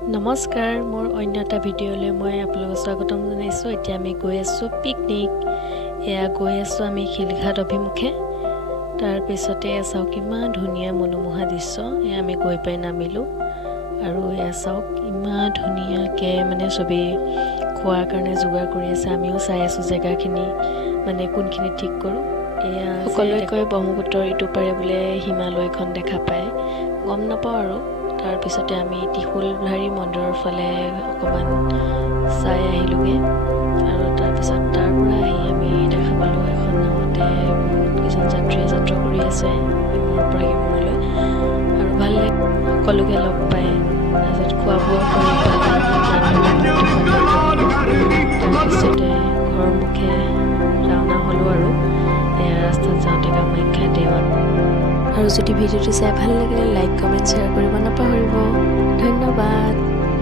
নমস্কাৰ মোৰ অন্য এটা ভিডিঅ'লৈ মই আপোনালোকক স্বাগতম জনাইছোঁ। এতিয়া আমি গৈ আছোঁ পিকনিক। এয়া গৈ আছোঁ আমি শিলঘাট অভিমুখে। তাৰপিছতে চাওক ইমান ধুনীয়া মনোমোহা দৃশ্য। এয়া আমি গৈ পাই নামিলোঁ আৰু এয়া চাওক ইমান ধুনীয়াকৈ মানে চবেই খোৱাৰ কাৰণে যোগাৰ কৰি আছে। আমিও চাই আছোঁ জেগাখিনি মানে কোনখিনি ঠিক কৰোঁ। এয়া সকলোৱে কয় ব্ৰহ্মপুত্ৰৰ ইটো পাৰে বোলে হিমালয়খন দেখা পায়, গম নাপাওঁ আৰু। তাৰপিছতে আমি ত্ৰিশূলধাৰী মন্দিৰৰ ফালে অকণমান চাই আহিলোঁগৈ আৰু তাৰপিছত তাৰ পৰা আহি আমি দেখা পালোঁ এখন নাৱতে বহুতকেইজন যাত্ৰীয়ে যাত্ৰা কৰি আছে ইমূৰৰ পৰা সিমূৰলৈ আৰু ভাল লাগে সকলোকে লগ পাই। তাৰপিছত খোৱা বোৱা কৰি তাৰপিছতে ঘৰৰ মুখে ৰাওনা হ'লোঁ আৰু এয়া ৰাস্তাত যাওঁতে কামাখ্যা দেৱাত। আৰু যদি ভিডিঅ'টো চাই ভাল লাগিলে লাইক কমেণ্ট শ্বেয়াৰ কৰিব নাপাহৰিব। ধন্যবাদ।